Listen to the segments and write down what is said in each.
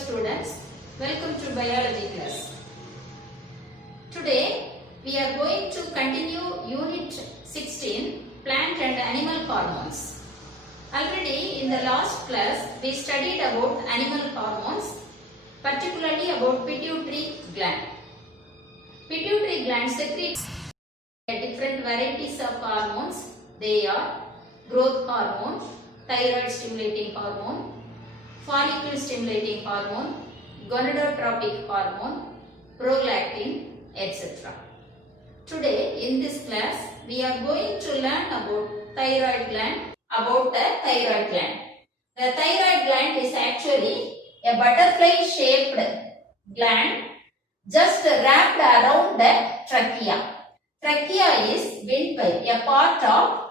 students, welcome to biology class. Today we are going to continue unit 16, plant and animal hormones. Already in the last class we studied about animal hormones, particularly about pituitary gland. Pituitary gland secretes different varieties of hormones. They are growth hormone, thyroid stimulating hormone, follicle stimulating hormone, gonadotropic hormone, prolactin, etc. Today in this class we are going to learn about thyroid gland, about the thyroid gland. The thyroid gland is actually a butterfly shaped gland just wrapped around the trachea. Trachea is windpipe, a part of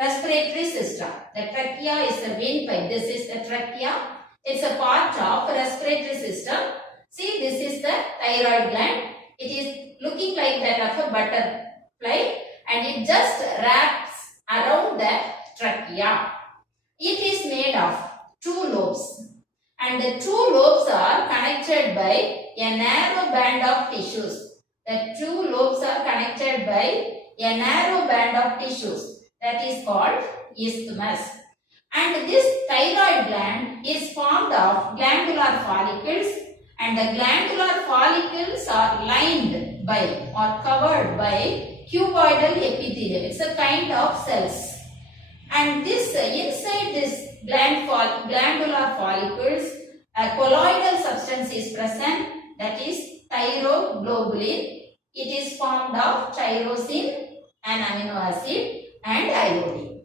respiratory system. The trachea is the windpipe. This is the trachea. It's a part of respiratory system. See, this is the thyroid gland. It is looking like that of a butterfly and it just wraps around the trachea. It is made of two lobes and the two lobes are connected by a narrow band of tissues. The two lobes are connected by a narrow band of tissues. That is called isthmus. And this thyroid gland is formed of glandular follicles and the glandular follicles are lined by or covered by cuboidal epithelium. It's a kind of cells. And this inside this glandular follicles, a colloidal substance is present, that is thyroglobulin. It is formed of tyrosine, an amino acid, and iodine.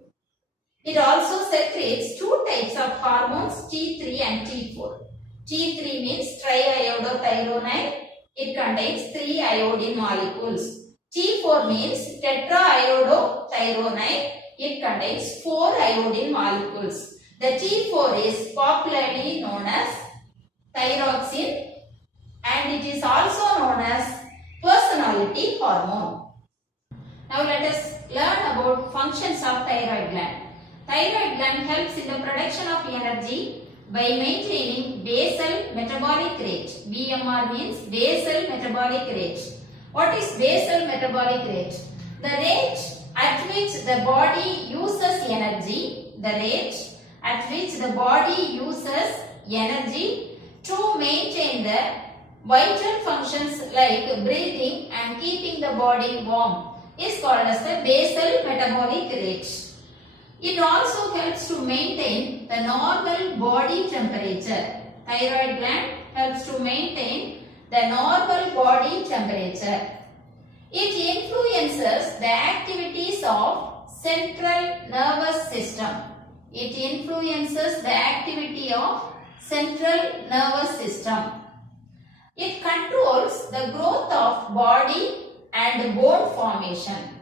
It also secretes two types of hormones, T3 and T4. T3 means triiodothyronine. It contains 3 iodine molecules. T4 means tetraiodothyronine. It contains 4 iodine molecules. The T4 is popularly known as thyroxine and it is also known as personality hormone. Now let us learn about functions of thyroid gland. Thyroid gland helps in the production of energy by maintaining basal metabolic rate. BMR means basal metabolic rate. What is basal metabolic rate? The rate at which the body uses energy. The rate at which the body uses energy to maintain the vital functions like breathing and keeping the body warm is called as the basal metabolic rate. It also helps to maintain the normal body temperature. Thyroid gland helps to maintain the normal body temperature. It influences the activities of central nervous system. It influences the activity of central nervous system. It controls the growth of body and bone formation.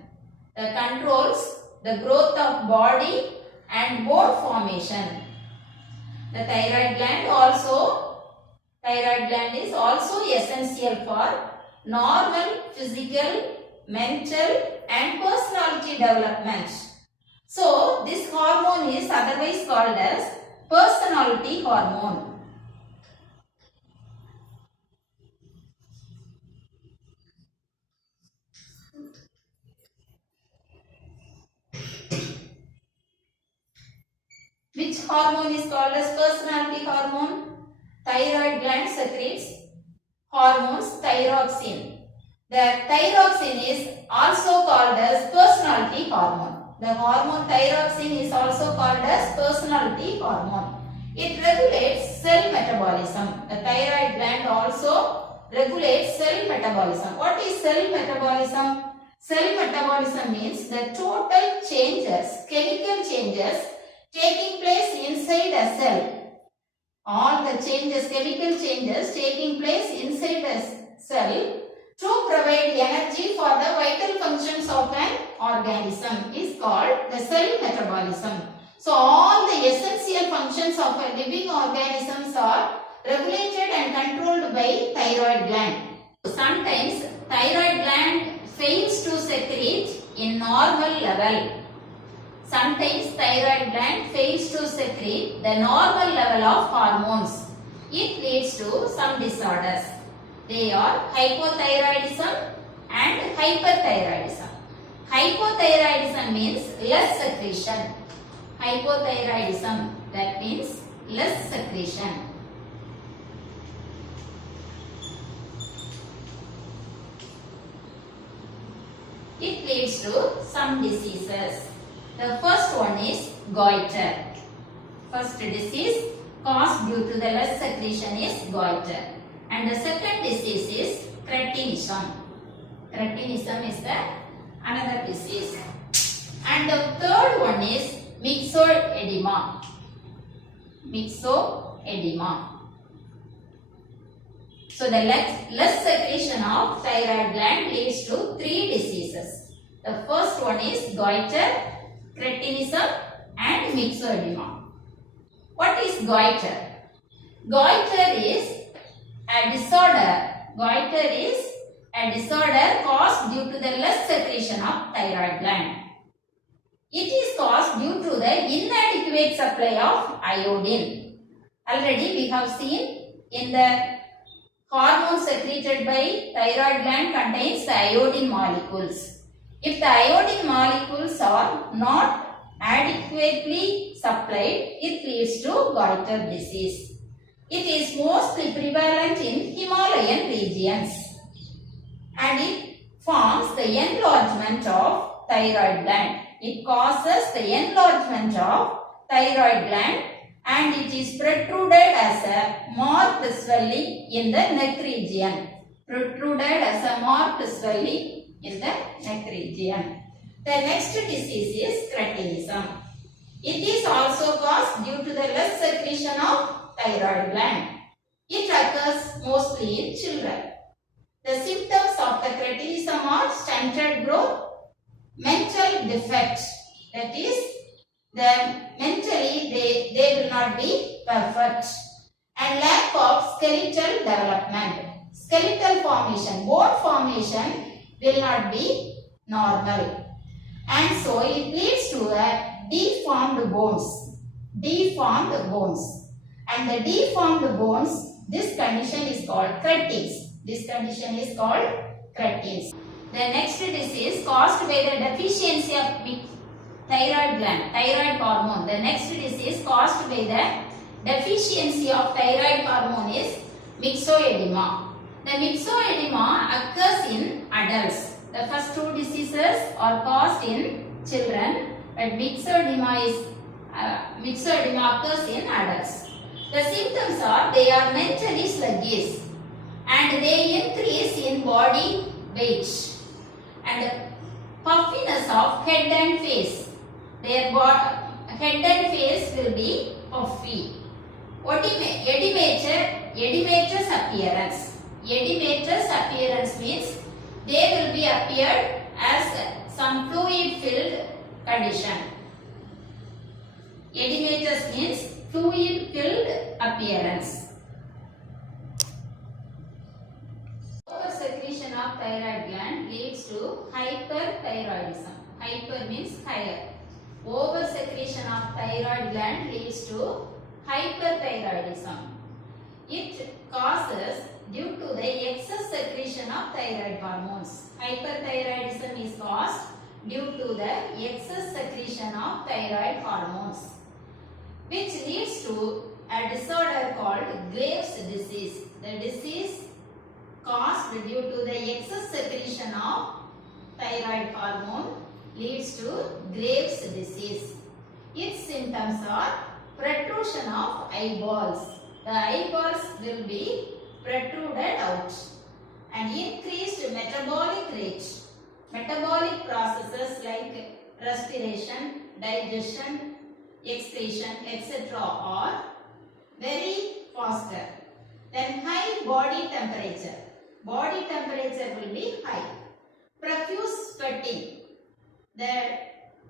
It controls the growth of body and bone formation. The thyroid gland is also essential for normal physical, mental and personality development. So, this hormone is otherwise called as personality hormone. Which hormone is called as personality hormone? Thyroid gland secretes hormones thyroxine. The thyroxine is also called as personality hormone. The hormone thyroxine is also called as personality hormone. It regulates cell metabolism. The thyroid gland also regulates cell metabolism. What is cell metabolism? Cell metabolism means the total changes, chemical changes taking place inside a cell. All the changes, chemical changes taking place inside a cell to provide energy for the vital functions of an organism is called the cell metabolism. So, all the essential functions of a living organisms are regulated and controlled by thyroid gland. Sometimes thyroid gland fails to secrete in normal level. Sometimes thyroid gland fails to secrete the normal level of hormones. It leads to some disorders. They are hypothyroidism and hyperthyroidism. Hypothyroidism means less secretion. Hypothyroidism, that means less secretion. It leads to some diseases. The first one is goiter. First disease caused due to the less secretion is goiter. And the second disease is cretinism. Cretinism is another disease. And the third one is myxoedema. Myxoedema. So the less secretion of thyroid gland leads to three diseases. The first one is goiter, cretinism and myxoedema. What is goiter? Goiter is a disorder. Goiter is a disorder caused due to the less secretion of thyroid gland. It is caused due to the inadequate supply of iodine. Already we have seen in the hormone secreted by thyroid gland contains the iodine molecules. If the iodine molecules are not adequately supplied, it leads to goiter disease. It is mostly prevalent in Himalayan regions and it forms the enlargement of thyroid gland. It causes the enlargement of thyroid gland and it is protruded as a marked swelling in the neck region. Protruded as a marked swelling in the neck region. The next disease is cretinism. It is also caused due to the less secretion of thyroid gland. It occurs mostly in children. The symptoms of the cretinism are stunted growth, mental defect, that is, mentally they will not be perfect, and lack of skeletal development. Skeletal formation, bone formation will not be normal, and so it leads to a deformed bones. Deformed bones, and the deformed bones, this condition is called cretins. This condition is called cretins. The next disease caused by the deficiency of thyroid gland, thyroid hormone. The next disease caused by the deficiency of thyroid hormone is myxoedema. The myxoedema occurs in adults. The first two diseases are caused in children, but myxoedema occurs in adults. The symptoms are they are mentally sluggish and they increase in body weight and puffiness of head and face. Their head and face will be puffy. Edematous appearance. Edematous appearance means they will be appeared as some fluid filled condition. Edematous means fluid filled appearance. Oversecretion of thyroid gland leads to hyperthyroidism. Hyper means higher. Oversecretion of thyroid gland leads to hyperthyroidism. It causes due to the excess secretion of thyroid hormones. Hyperthyroidism is caused due to the excess secretion of thyroid hormones, which leads to a disorder called Graves' disease. The disease caused due to the excess secretion of thyroid hormone leads to Graves' disease. Its symptoms are protrusion of eyeballs. The eyeballs will be protruded out and increased metabolic rate. Metabolic processes like respiration, digestion, excretion, etc. are very faster. Then high body temperature. Body temperature will be high. Profuse sweating. The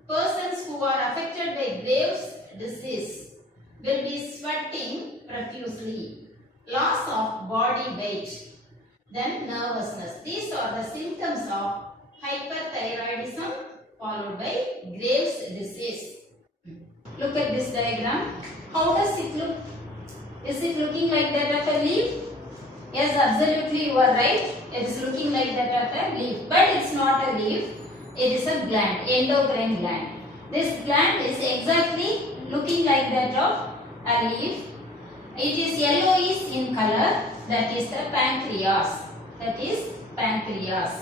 persons who are affected by Graves' disease will be sweating profusely. Loss of body weight. Then nervousness. These are the symptoms of hyperthyroidism followed by Graves' disease. Look at this diagram. How does it look? Is it looking like that of a leaf? Yes, absolutely you are right. It is looking like that of a leaf, but it's not a leaf. It is a gland, endocrine gland. This gland is exactly looking like that of a leaf. It is yellowish in color. That is the pancreas. That is pancreas.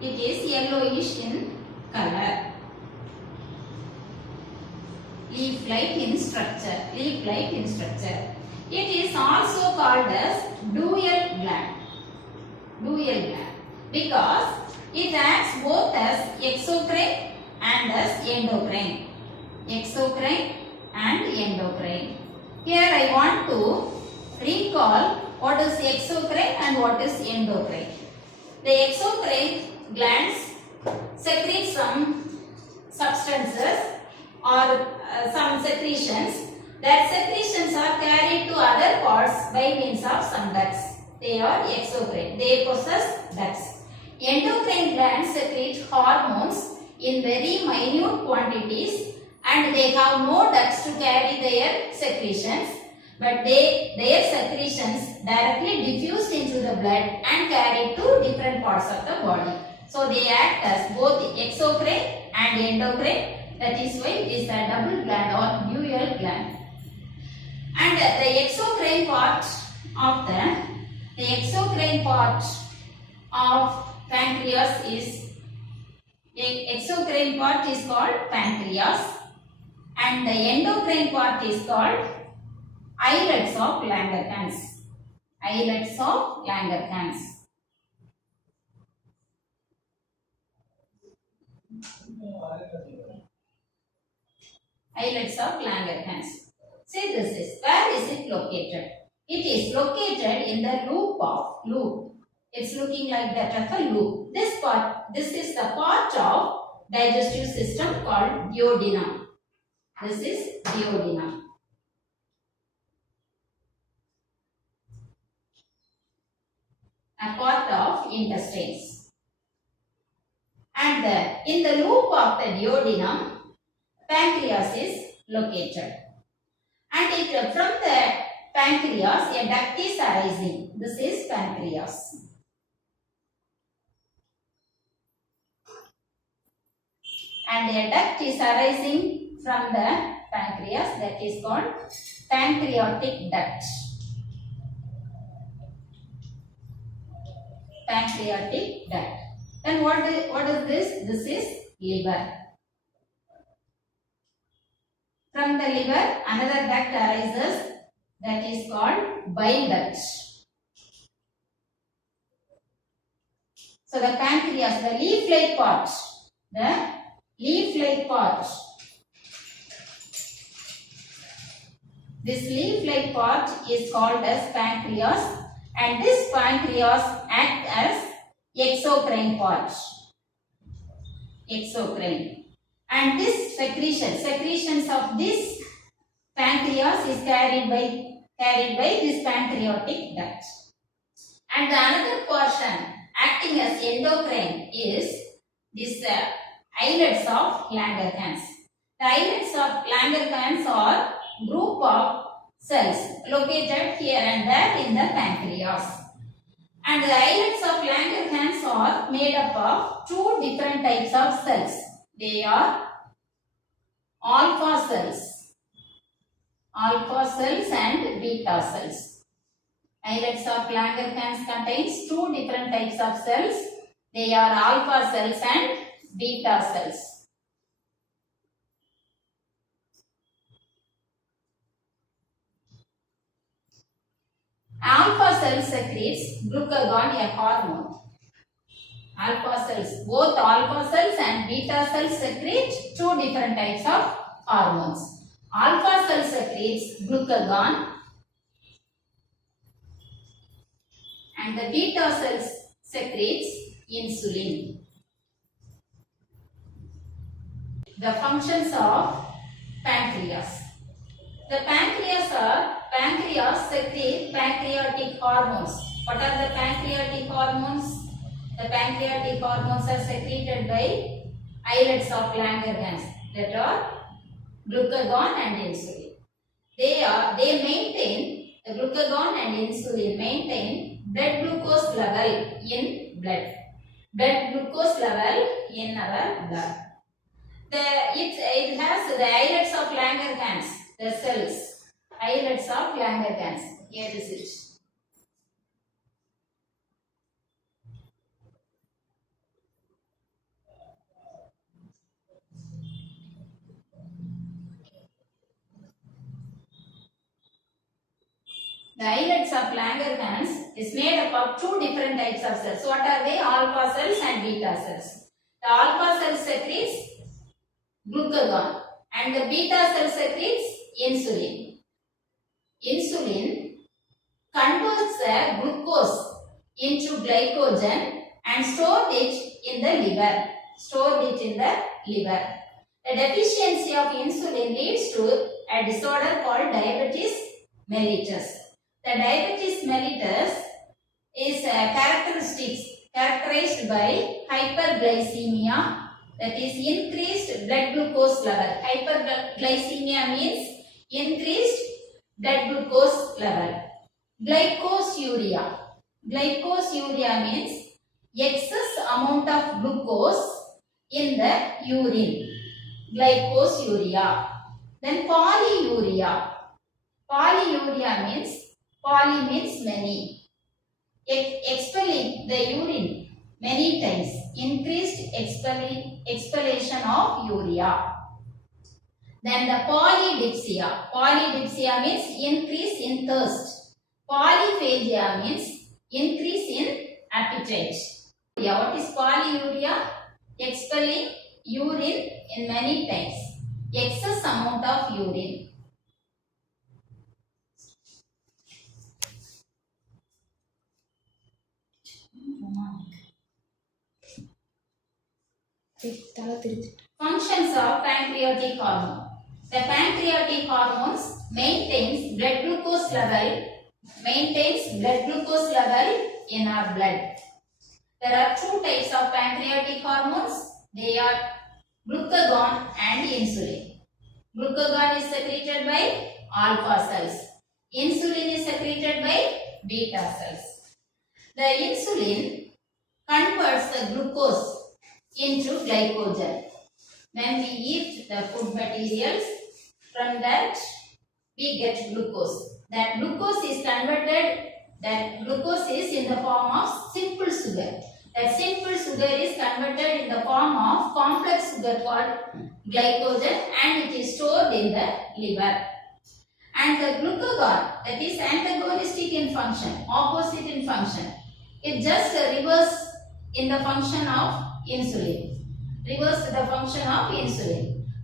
It is yellowish in color. Leaf-like in structure. Leaf-like in structure. It is also called as dual gland. Dual gland, because it acts both as exocrine and as endocrine. Exocrine and endocrine. Here I want to recall what is exocrine and what is endocrine. The exocrine glands secrete some substances or some secretions. That secretions are carried to other parts by means of some ducts. They are exocrine. They possess ducts. Endocrine glands secrete hormones in very minute quantities, and they have no ducts to carry their secretions, but their secretions directly diffused into the blood and carried to different parts of the body. So they act as both exocrine and endocrine. That is why it is a double gland or dual gland. And the exocrine part of pancreas is called pancreas, and the endocrine part is called islets of Langerhans. Islets of Langerhans. Islets of Langerhans. See, this is, where is it located? It is located in the loop. It's looking like that of a loop. This is the part of digestive system called duodenum. This is duodenum. A part of intestines. And in the loop of the duodenum, pancreas is located. And from the pancreas, a duct is arising. This is pancreas. And a duct is arising from the pancreas, that is called pancreatic duct. Pancreatic duct. Then what is this? This is liver. From the liver, another duct arises, that is called bile duct. So the pancreas, the leaf-like part, this leaf-like part is called as pancreas, and this pancreas acts as exocrine part. Exocrine. And this secretions of this pancreas is carried by this pancreatic duct. And the another portion acting as endocrine is this islets of Langerhans. The islets of Langerhans are group of cells located here and there in the pancreas. And the islets of Langerhans are made up of two different types of cells. They are alpha cells and beta cells. Islets of Langerhans contains two different types of cells. They are alpha cells and beta cells. Alpha cells secretes glucagon, a hormone. Alpha cells, both alpha cells and beta cells secrete two different types of hormones. Alpha cell secretes glucagon and the beta cells secretes insulin. The functions of pancreas. The pancreas secrete pancreatic hormones. What are the pancreatic hormones? The pancreatic hormones are secreted by islets of Langerhans, that are glucagon and insulin. they maintain, the glucagon and insulin maintain blood glucose level in blood. Blood glucose level in our blood. It has the islets of Langerhans, the cells. Islets of Langerhans. Here is it. The islets of Langerhans is made up of two different types of cells. What are they? Alpha cells and beta cells. The alpha cell secretes glucagon and the beta cell secretes insulin. Insulin converts the glucose into glycogen and stored it in the liver. The deficiency of insulin leads to a disorder called diabetes mellitus. The diabetes mellitus is characterized by hyperglycemia, that is increased blood glucose level. Hyperglycemia means increased blood glucose level. Glycosuria. Glycosuria means excess amount of glucose in the urine. Glycosuria. Then polyuria. Polyuria means, poly means many. Expelling the urine many times. Increased expellation of urea. Then the polydipsia. Polydipsia means increase in thirst. Polyphagia means increase in appetite. What is polyuria? Expelling urine in many times. Excess amount of urine. Functions of pancreatic hormone. The pancreatic hormones maintains blood glucose level in our blood. There are two types of pancreatic hormones. They are glucagon and insulin. Glucagon is secreted by alpha cells. Insulin is secreted by beta cells. The insulin converts the glucose into glycogen. When we eat the food materials, from that we get glucose. That glucose is in the form of simple sugar. That simple sugar is converted in the form of complex sugar called glycogen and it is stored in the liver. And the glucagon, that is antagonistic in function, opposite in function. It just reverse in the function of insulin.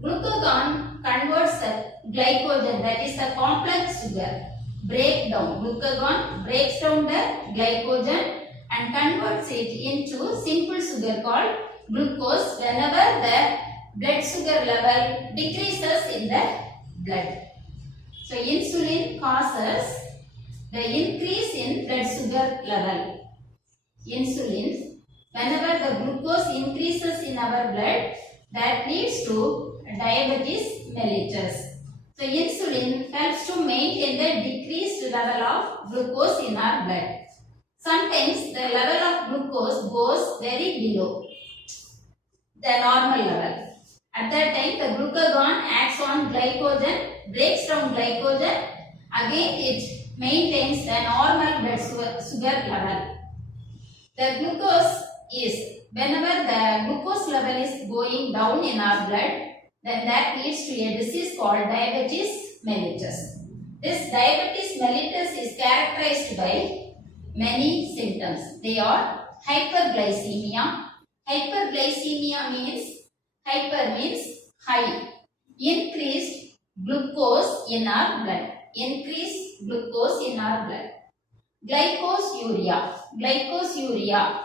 Glucagon converts the glycogen, that is the complex sugar, Glucagon breaks down the glycogen and converts it into simple sugar called glucose whenever the blood sugar level decreases in the blood. So insulin causes the increase in blood sugar level. Insulin, whenever the glucose increases in our blood, that leads to diabetes mellitus. So insulin helps to maintain the decreased level of glucose in our blood. Sometimes the level of glucose goes very below the normal level. At that time the glucagon acts on glycogen, breaks down glycogen, again it maintains the normal blood sugar level. The glucose is, whenever the glucose level is going down in our blood, then that leads to a disease called diabetes mellitus. This diabetes mellitus is characterized by many symptoms. They are hyperglycemia. Hyperglycemia means, hyper means high. Increased glucose in our blood. Increased glucose in our blood. Glycosuria. Glycosuria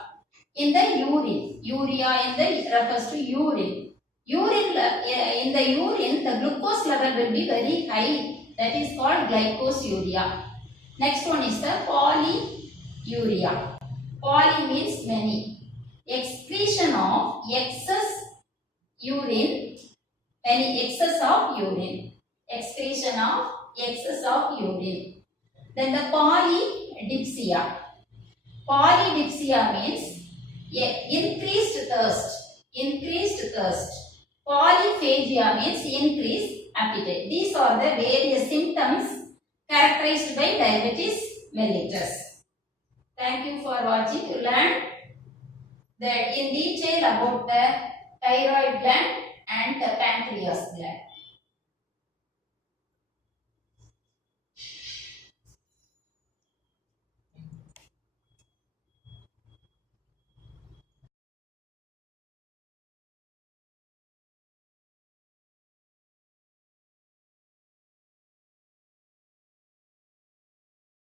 in the urine. Urea in the refers to urine. In the urine, the glucose level will be very high. That is called glycosuria. Next one is the polyuria. Poly means many. Excretion of excess urine. Excess of urine. Excretion of excess of urine. Then the polydipsia. Polydipsia means increased thirst. Increased thirst. Polyphagia means increased appetite. These are the various symptoms characterized by diabetes mellitus. Thank you for watching. You learned that in detail about the thyroid gland and the pancreas gland.